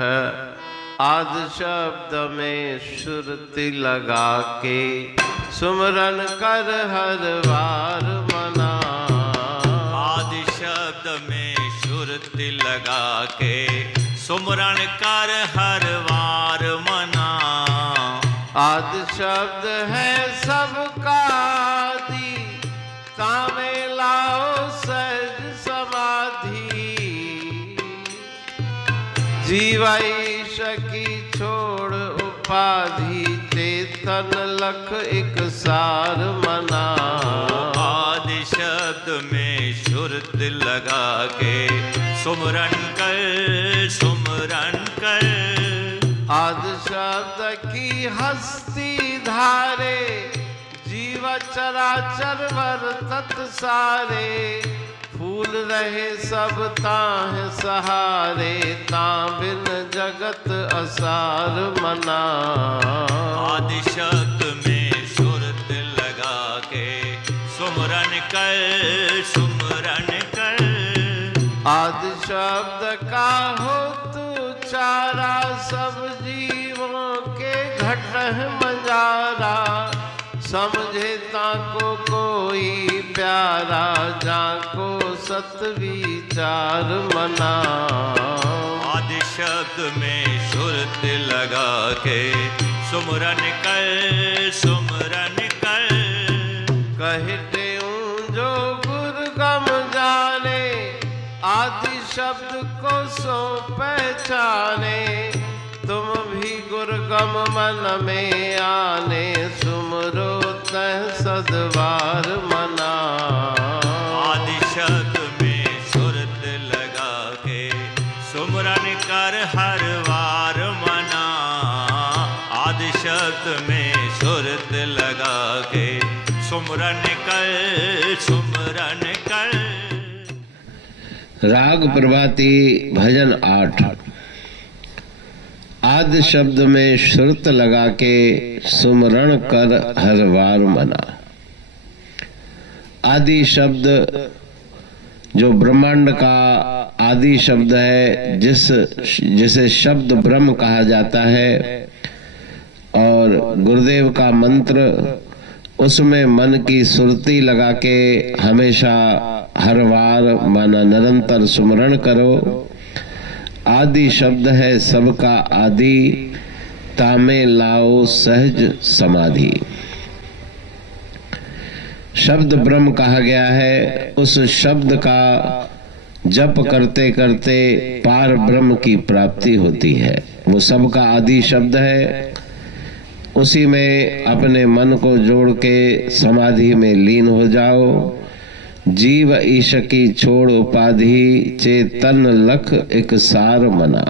आदि शब्द में सुरति लगा के सुमरन कर हर बार मना। आदि शब्द में सुरति लगा के सुमरन कर हर बार मना। आदि शब्द है सबका आदि, तामे लाओ सहज समाधि। जीवाईश की छोड़ उपाधि, चेतन लख एक सार मना। आदि शब्द में सुरत लगा के सुमरन कर सुमरन कर। आदि शब्द की हस्ती धारे, जीव चराचर वर्तत सारे। फूल रहे सब ताह सहारे, तां बिन जगत असार मना। आदि शब्द में सुरत लगा के सुमरन कर सुमरन कर। आदि शब्द का हो तू चारा, सब जीवों के घट मजारा। समझे ताको कोई प्यारा, जाको सत विचार मना। आदि शब्द में सुरत लगा के सुमरन कर सुमरन कर। कहते हूँ जो गुरगम जाने, आदि शब्द को सो पहचाने। तुम भी गुरगम मन में आने, सुमरो तह सदवार मना। आदि शब्द में सुरत लगा के सुमरन कर हर बार मना। आदि शब्द में सुरत लगा के सुमरन कर सुमरन कर। राग प्रभाती भजन 8। आदि शब्द में श्रुत लगा के सुमरण कर हर बार मना। आदि शब्द जो ब्रह्मांड का आदि शब्द है, जिसे शब्द ब्रह्म कहा जाता है, और गुरुदेव का मंत्र, उसमें मन की सुरती लगा के हमेशा हर बार माना निरंतर सुमरण करो। आदि शब्द है सबका आदि, तामे लाओ सहज समाधि। शब्द ब्रह्म कहा गया है, उस शब्द का जप करते करते पार ब्रह्म की प्राप्ति होती है। वो सबका आदि शब्द है, उसी में अपने मन को जोड़ के समाधि में लीन हो जाओ। जीव ईश की छोड़ उपाधि, चेतन लख एक सार मना।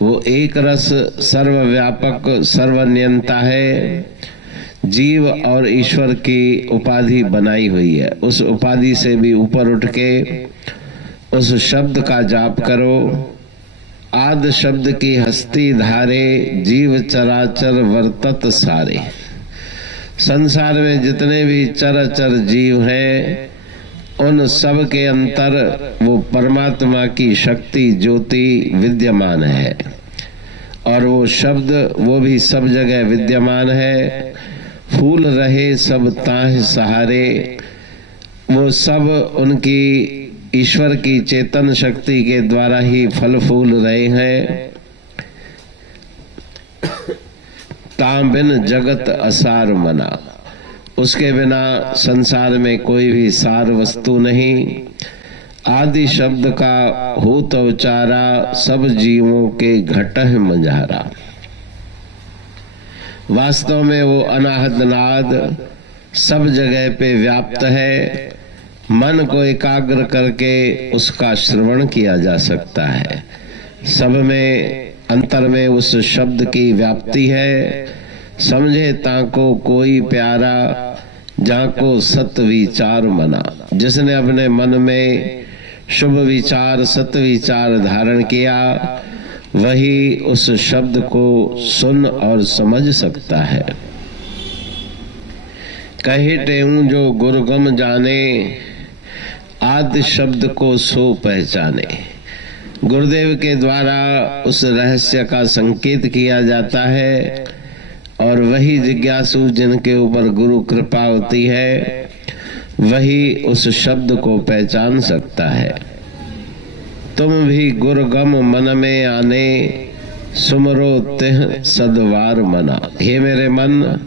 वो एक रस सर्वव्यापक सर्वनियंता है। जीव और ईश्वर की उपाधि बनाई हुई है, उस उपाधि से भी ऊपर उठ के उस शब्द का जाप करो। आद शब्द की हस्ती धारे, जीव चराचर वर्तत सारे। संसार में जितने भी चराचर जीव हैं, उन सब के अंतर वो परमात्मा की शक्ति ज्योति विद्यमान है, और वो शब्द वो भी सब जगह विद्यमान है। फूल रहे सब ताह सहारे, वो सब उनकी ईश्वर की चेतन शक्ति के द्वारा ही फल फूल रहे हैं। तां बिन जगत असार मना। उसके बिना संसार में कोई भी सार वस्तु नहीं। आदि शब्द का हो तो उचारा, सब जीवों के घटह मंझारा। वास्तव में वो अनाहद नाद सब जगह पे व्याप्त है। मन को एकाग्र करके उसका श्रवण किया जा सकता है। सब में अंतर में उस शब्द की व्याप्ति है। समझे ताको कोई प्यारा, जाको सत विचार मना। जिसने अपने मन में शुभ विचार सत विचार धारण किया, वही उस शब्द को सुन और समझ सकता है। कहते हूँ जो गुरुगम जाने, आदि शब्द को सो पहचाने। गुरुदेव के द्वारा उस रहस्य का संकेत किया जाता है और वही जिज्ञासु जिनके ऊपर गुरु कृपा होती है वही उस शब्द को पहचान सकता है। तुम भी गुरगम मन में आने सुमरो तिह सदवार मना। हे मेरे मन,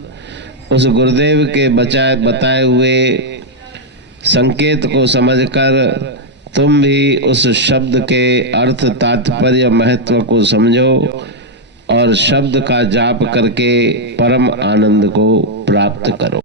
उस गुरुदेव के बताए हुए संकेत को समझकर तुम भी उस शब्द के अर्थ, तात्पर्य, महत्व को समझो और शब्द का जाप करके परम आनंद को प्राप्त करो।